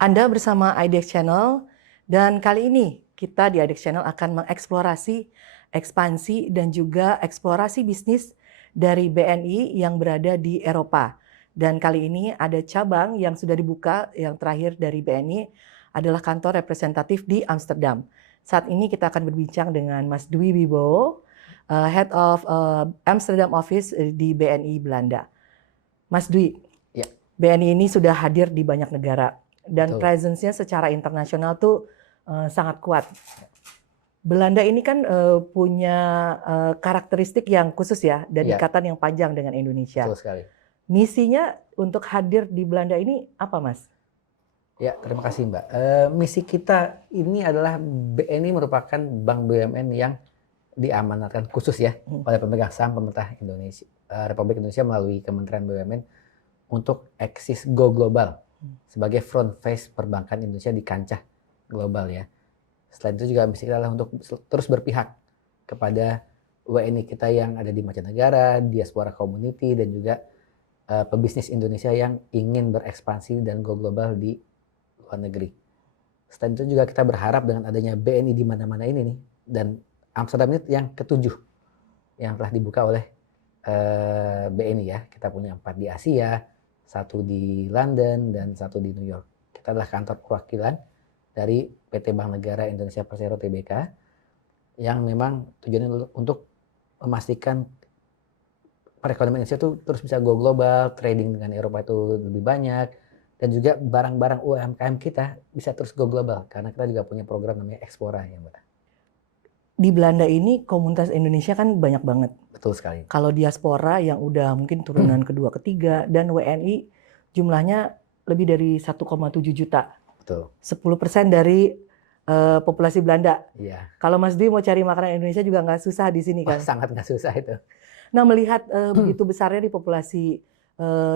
Anda bersama IDX Channel, dan kali ini kita di IDX Channel akan mengeksplorasi ekspansi dan juga eksplorasi bisnis dari BNI yang berada di Eropa. Dan kali ini ada cabang yang sudah dibuka, yang terakhir dari BNI adalah kantor representatif di Amsterdam. Saat ini kita akan berbincang dengan Mas Dwi Wibowo, Head of Amsterdam Office di BNI Belanda. Mas Dwi, Ya. BNI ini sudah hadir di banyak negara dan Betul. presence-nya secara internasional tuh sangat kuat. Belanda ini kan punya karakteristik yang khusus ya, dan Ya. ikatan yang panjang dengan Indonesia. Betul sekali. Misinya untuk hadir di Belanda ini apa, Mas? Ya, terima kasih Mbak. Misi kita ini adalah BNI merupakan bank BUMN yang diamanatkan khusus ya oleh pemegang saham pemerintah Indonesia, Republik Indonesia melalui Kementerian BUMN untuk eksis go global sebagai front face perbankan Indonesia di kancah global ya. Selain itu juga misi kita adalah untuk terus berpihak kepada WNI kita yang ada di mancanegara, diaspora community, dan juga pebisnis Indonesia yang ingin berekspansi dan go global di luar negeri. Selain itu juga kita berharap dengan adanya BNI di mana-mana ini nih, dan Amsterdam ini yang ketujuh yang telah dibuka oleh BNI ya. Kita punya 4 di Asia, 1 di London, dan 1 di New York. Kita adalah kantor perwakilan dari PT Bank Negara Indonesia Persero Tbk yang memang tujuannya untuk memastikan perekonomian Indonesia itu terus bisa go global, trading dengan Eropa itu lebih banyak, dan juga barang-barang UMKM kita bisa terus go global karena kita juga punya program namanya Explora ya Mbak. Di Belanda ini komunitas Indonesia kan banyak banget. Betul sekali. Kalau diaspora yang udah mungkin turunan kedua ketiga, dan WNI jumlahnya lebih dari 1,7 juta. Betul. 10% dari populasi Belanda. Iya. Kalau Mas Dwi mau cari makanan Indonesia juga nggak susah di sini kan? Sangat nggak susah itu. Nah, melihat begitu besarnya di populasi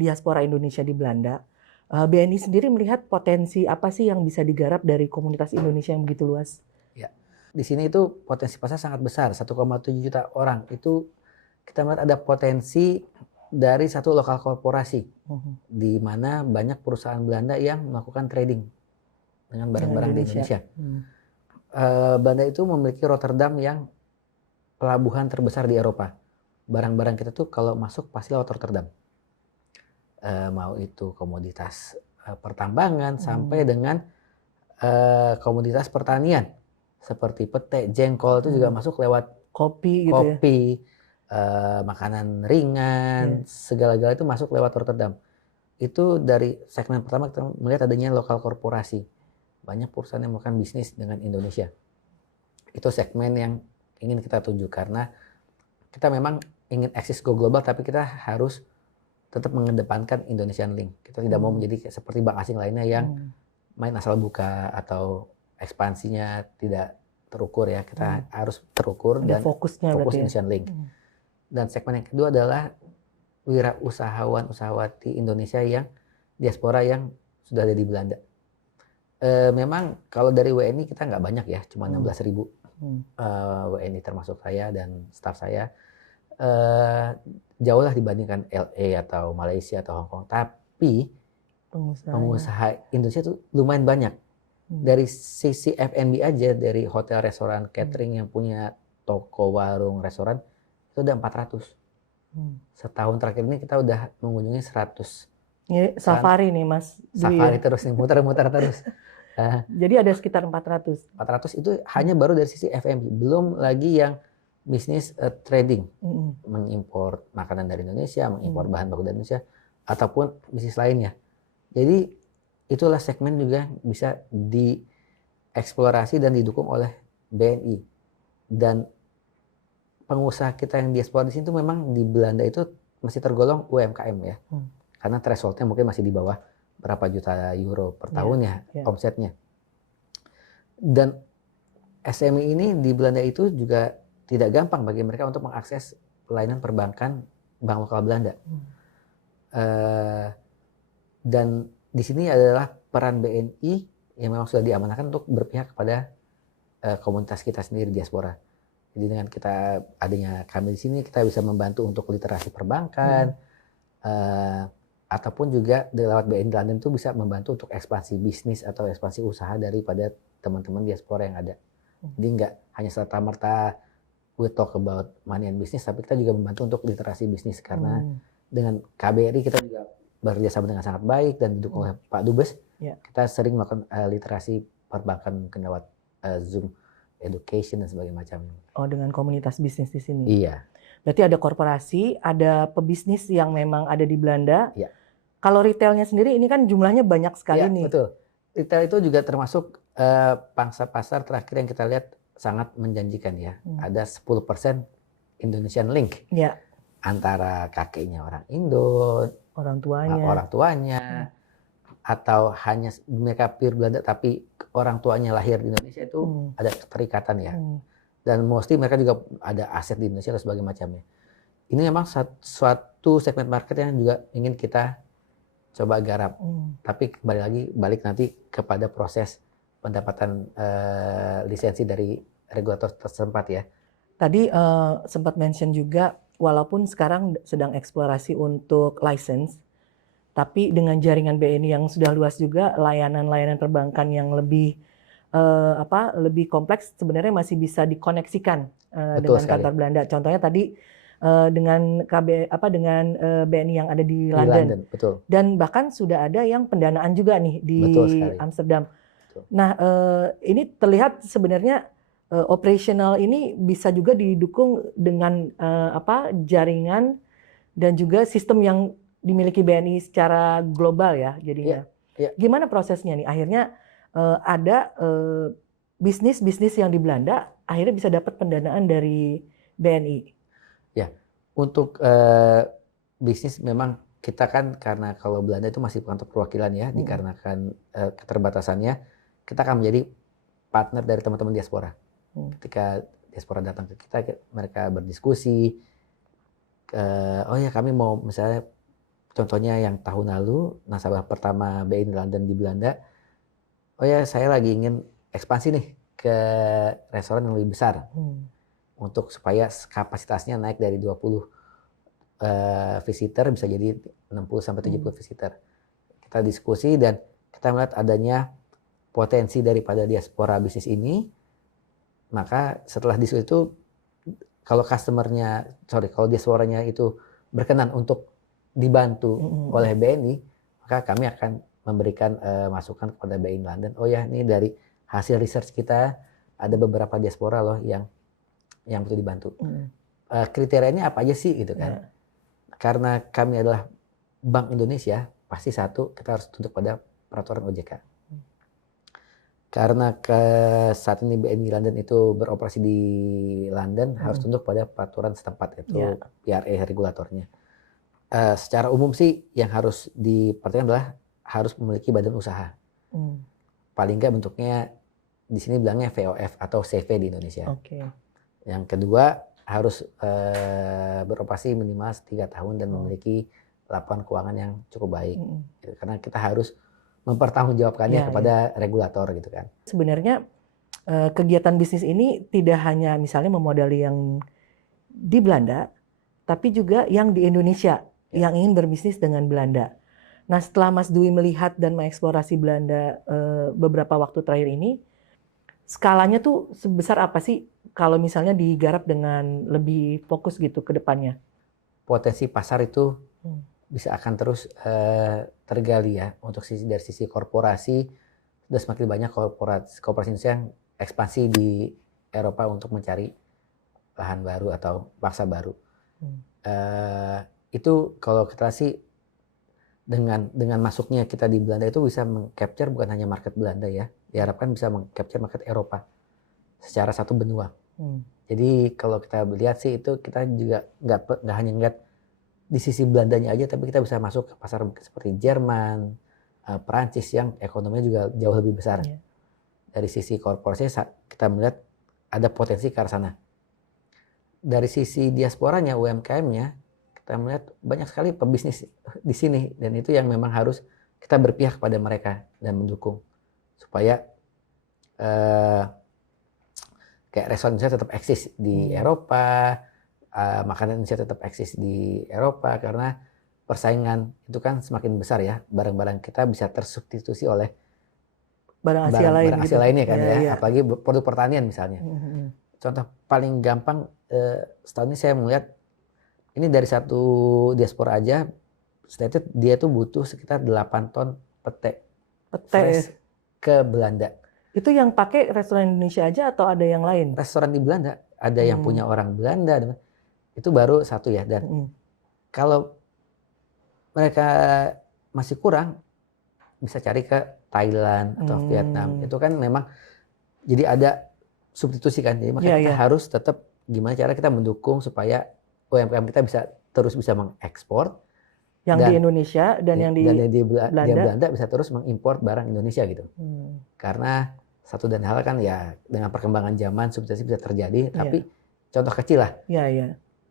diaspora Indonesia di Belanda, BNI sendiri melihat potensi apa sih yang bisa digarap dari komunitas Indonesia yang begitu luas? Ya, di sini itu potensi pasar sangat besar, 1,7 juta orang. Itu kita melihat ada potensi dari satu lokal korporasi, di mana banyak perusahaan Belanda yang melakukan trading dengan barang-barang di Indonesia. Belanda itu memiliki Rotterdam yang pelabuhan terbesar di Eropa. Barang-barang kita tuh kalau masuk pasti lewat Rotterdam. Mau itu komoditas pertambangan sampai dengan komoditas pertanian seperti pete, jengkol itu juga masuk lewat kopi gitu ya. Makanan ringan, segala-gala itu masuk lewat Rotterdam. Itu dari segmen pertama kita melihat adanya lokal korporasi. Banyak perusahaan yang melakukan bisnis dengan Indonesia. Itu segmen yang ingin kita tuju karena kita memang ingin eksis go global, tapi kita harus tetap mengedepankan Indonesian Link. Kita tidak mau menjadi seperti bank asing lainnya yang main asal buka atau ekspansinya tidak terukur ya. Kita harus terukur dan fokus Indonesian Link. Dan segmen yang kedua adalah wirausahawan-usahawati Indonesia yang diaspora yang sudah ada di Belanda. Memang kalau dari WNI kita nggak banyak ya, cuma 16.000 WNI termasuk saya dan staf saya. Jauh lah dibandingkan LA atau Malaysia atau Hong Kong, tapi pengusaha Indonesia itu lumayan banyak. Dari sisi F&B aja, dari hotel, restoran, catering yang punya toko, warung, restoran itu udah 400. Setahun terakhir ini kita udah mengunjungi 100. Ini safari nih Mas. Safari terus nih, muter-muter terus. Jadi ada sekitar 400. 400 itu hanya baru dari sisi F&B, belum lagi yang bisnis trading, mengimpor makanan dari Indonesia, mengimpor bahan baku dari Indonesia, ataupun bisnis lainnya. Jadi itulah segmen juga bisa dieksplorasi dan didukung oleh BNI. Dan pengusaha kita yang diaspora di sini tuh memang di Belanda itu masih tergolong UMKM ya, karena thresholdnya mungkin masih di bawah berapa juta euro per tahun ya omsetnya. Dan SME ini di Belanda itu juga tidak gampang bagi mereka untuk mengakses layanan perbankan bank lokal Belanda. Dan di sini adalah peran BNI yang memang sudah diamanahkan untuk berpihak kepada komunitas kita sendiri diaspora. Jadi dengan kita adanya kami di sini, kita bisa membantu untuk literasi perbankan, ataupun juga lewat BNI London itu bisa membantu untuk ekspansi bisnis atau ekspansi usaha daripada teman-teman diaspora yang ada. Jadi nggak hanya serta-merta we talk about money and business, tapi kita juga membantu untuk literasi bisnis karena dengan KBRI kita juga bekerjasama dengan sangat baik dan didukung oleh Pak Dubes. Kita sering melakukan literasi perbankan mungkin lewat Zoom education dan sebagainya macamnya. Oh, dengan komunitas bisnis di sini. Iya. Berarti ada korporasi, ada pebisnis yang memang ada di Belanda. Iya. Kalau retailnya sendiri ini kan jumlahnya banyak sekali nih. Betul. Retail itu juga termasuk pangsa pasar terakhir yang kita lihat sangat menjanjikan ya. Ada 10% Indonesian link. Ya. Antara kakeknya orang Indo, orang tuanya, atau hanya mereka pure Belanda tapi orang tuanya lahir di Indonesia itu ada keterikatan ya. Dan mostly mereka juga ada aset di Indonesia dan sebagainya macamnya. Ini memang suatu segmen market yang juga ingin kita coba garap. Tapi balik nanti kepada proses pendapatan lisensi dari regulator setempat ya. Tadi sempat mention juga, walaupun sekarang sedang eksplorasi untuk license, tapi dengan jaringan BNI yang sudah luas juga, layanan-layanan perbankan yang lebih kompleks sebenarnya masih bisa dikoneksikan dengan kantor Belanda. Contohnya tadi dengan BNI yang ada di London. Betul. Dan bahkan sudah ada yang pendanaan juga nih di Amsterdam. Betul. Nah, ini terlihat sebenarnya operasional ini bisa juga didukung dengan jaringan dan juga sistem yang dimiliki BNI secara global ya jadinya. Gimana prosesnya nih? Akhirnya ada bisnis-bisnis yang di Belanda akhirnya bisa dapat pendanaan dari BNI. Ya, untuk bisnis memang kita kan karena kalau Belanda itu masih kantor perwakilan ya, dikarenakan keterbatasannya, kita akan menjadi partner dari teman-teman diaspora. Ketika diaspora datang ke kita, mereka berdiskusi. Oh ya, kami mau misalnya contohnya yang tahun lalu nasabah pertama BNI London di Belanda. Oh ya, saya lagi ingin ekspansi nih ke restoran yang lebih besar. Untuk supaya kapasitasnya naik dari 20 visitor bisa jadi 60-70 visitor. Kita diskusi dan kita melihat adanya potensi daripada diaspora bisnis ini. Maka setelah diskusi itu kalau kalau diasporanya itu berkenan untuk dibantu oleh BNI, maka kami akan memberikan masukan kepada BNI London. Oh ya, ini dari hasil research kita ada beberapa diaspora loh yang butuh dibantu. Kriterianya apa aja sih gitu kan? Karena kami adalah Bank Indonesia, pasti satu kita harus tunduk pada peraturan OJK. Karena saat ini BNI London itu beroperasi di London harus tunduk pada peraturan setempat yaitu PRA regulatornya. Secara umum sih yang harus diperhatikan adalah harus memiliki badan usaha. Paling nggak bentuknya di sini bilangnya VOF atau CV di Indonesia. Yang kedua harus beroperasi minimal 3 tahun dan memiliki laporan keuangan yang cukup baik. Karena kita harus mempertanggungjawabkannya kepada regulator gitu kan. Sebenarnya kegiatan bisnis ini tidak hanya misalnya memodali yang di Belanda, tapi juga yang di Indonesia yang ingin berbisnis dengan Belanda. Nah, setelah Mas Dwi melihat dan mengeksplorasi Belanda beberapa waktu terakhir ini, skalanya tuh sebesar apa sih kalau misalnya digarap dengan lebih fokus gitu ke depannya? Potensi pasar itu bisa akan terus tergali ya untuk dari sisi korporasi. Sudah semakin banyak korporasi Indonesia yang ekspansi di Eropa untuk mencari lahan baru atau paksa baru. Itu kalau kita sih dengan masuknya kita di Belanda itu bisa meng-capture bukan hanya market Belanda ya, diharapkan bisa meng-capture market Eropa secara satu benua. Jadi kalau kita lihat sih itu kita juga nggak hanya ngeliat di sisi Belandanya aja, tapi kita bisa masuk ke pasar seperti Jerman, Perancis yang ekonominya juga jauh lebih besar. Dari sisi korporasi kita melihat ada potensi ke arah sana. Dari sisi diasporanya, UMKM-nya, kita melihat banyak sekali pebisnis di sini dan itu yang memang harus kita berpihak pada mereka dan mendukung supaya kayak restoran Indonesia tetap eksis di Eropa, makanan Indonesia tetap eksis di Eropa karena persaingan itu kan semakin besar ya, barang-barang kita bisa tersubstitusi oleh Barang Asia lain barang gitu. Asia lainnya kan Iya, ya, iya. apalagi produk pertanian misalnya. Mhm. Contoh paling gampang setahun ini saya melihat ini dari satu diaspora aja, stated dia tuh butuh sekitar 8 ton pete Pete ya. fresh ke Belanda. Itu yang pakai restoran Indonesia aja atau ada yang lain? Restoran di Belanda, ada yang punya orang Belanda, itu baru satu ya. Dan Mhm. kalau mereka masih kurang, bisa cari ke Thailand atau Vietnam. Itu kan memang jadi ada substitusi kan. Jadi makanya kita harus tetap gimana cara kita mendukung supaya UMKM kita terus bisa mengekspor. Yang di Indonesia dan yang di Belanda bisa terus mengimpor barang Indonesia gitu. Karena satu dan hal kan ya dengan perkembangan zaman substitusi bisa terjadi, tapi contoh kecil lah.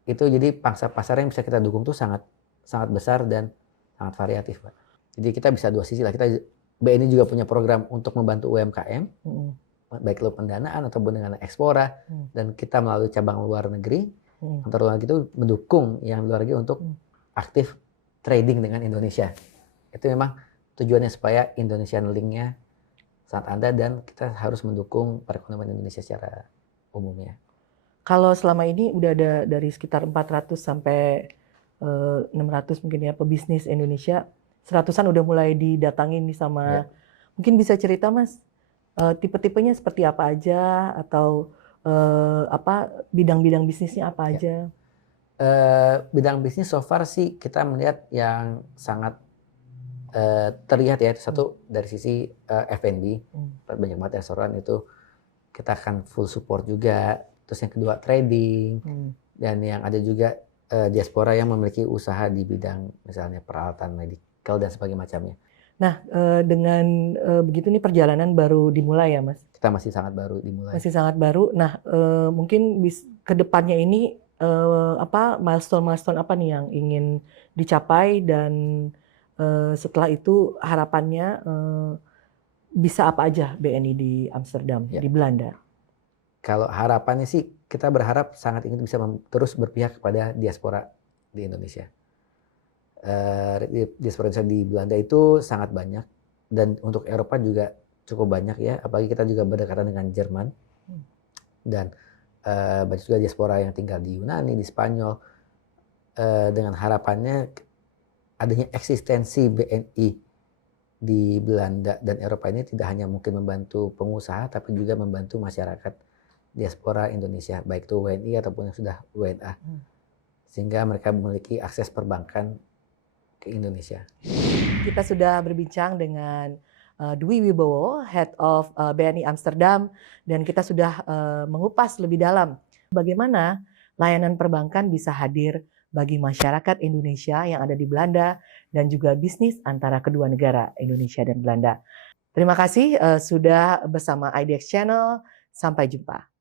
Itu jadi pangsa pasar yang bisa kita dukung tuh sangat sangat besar dan sangat variatif, Pak. Jadi kita bisa dua sisi lah. Kita BNI juga punya program untuk membantu UMKM, baik lo pendanaan ataupun dengan ekspora, dan kita melalui cabang luar negeri, antar luar negeri itu mendukung yang luar negeri untuk aktif trading dengan Indonesia. Itu memang tujuannya supaya Indonesian link-nya sangat ada dan kita harus mendukung perekonomian Indonesia secara umumnya. Kalau selama ini udah ada dari sekitar 400 sampai 600 mungkin ya pebisnis Indonesia, 100-an udah mulai didatangin nih sama, mungkin bisa cerita Mas, tipe-tipenya seperti apa aja atau bidang-bidang bisnisnya apa aja? Bidang bisnis so far sih kita melihat yang sangat terlihat ya, satu dari sisi F&B, banyak banget restoran itu kita akan full support juga. Terus yang kedua trading, dan yang ada juga diaspora yang memiliki usaha di bidang misalnya peralatan medical dan sebagainya macamnya. Nah, dengan begitu nih perjalanan baru dimulai ya Mas? Kita masih sangat baru dimulai. Masih sangat baru. Nah, mungkin ke depannya ini milestone-milestone apa nih yang ingin dicapai dan setelah itu harapannya bisa apa aja BNI di Amsterdam, di Belanda? Kalau harapannya sih kita berharap sangat ingin bisa terus berpihak kepada diaspora di Indonesia. Diaspora Indonesia di Belanda itu sangat banyak dan untuk Eropa juga cukup banyak ya. Apalagi kita juga berdekatan dengan Jerman dan banyak juga diaspora yang tinggal di Yunani, di Spanyol. Dengan harapannya adanya eksistensi BNI di Belanda dan Eropa ini tidak hanya mungkin membantu pengusaha, tapi juga membantu masyarakat diaspora Indonesia, baik itu WNI ataupun yang sudah WNA, sehingga mereka memiliki akses perbankan ke Indonesia. Kita sudah berbincang dengan Dwi Wibowo, Head of BNI Amsterdam, dan kita sudah mengupas lebih dalam bagaimana layanan perbankan bisa hadir bagi masyarakat Indonesia yang ada di Belanda dan juga bisnis antara kedua negara, Indonesia dan Belanda. Terima kasih sudah bersama IDX Channel. Sampai jumpa.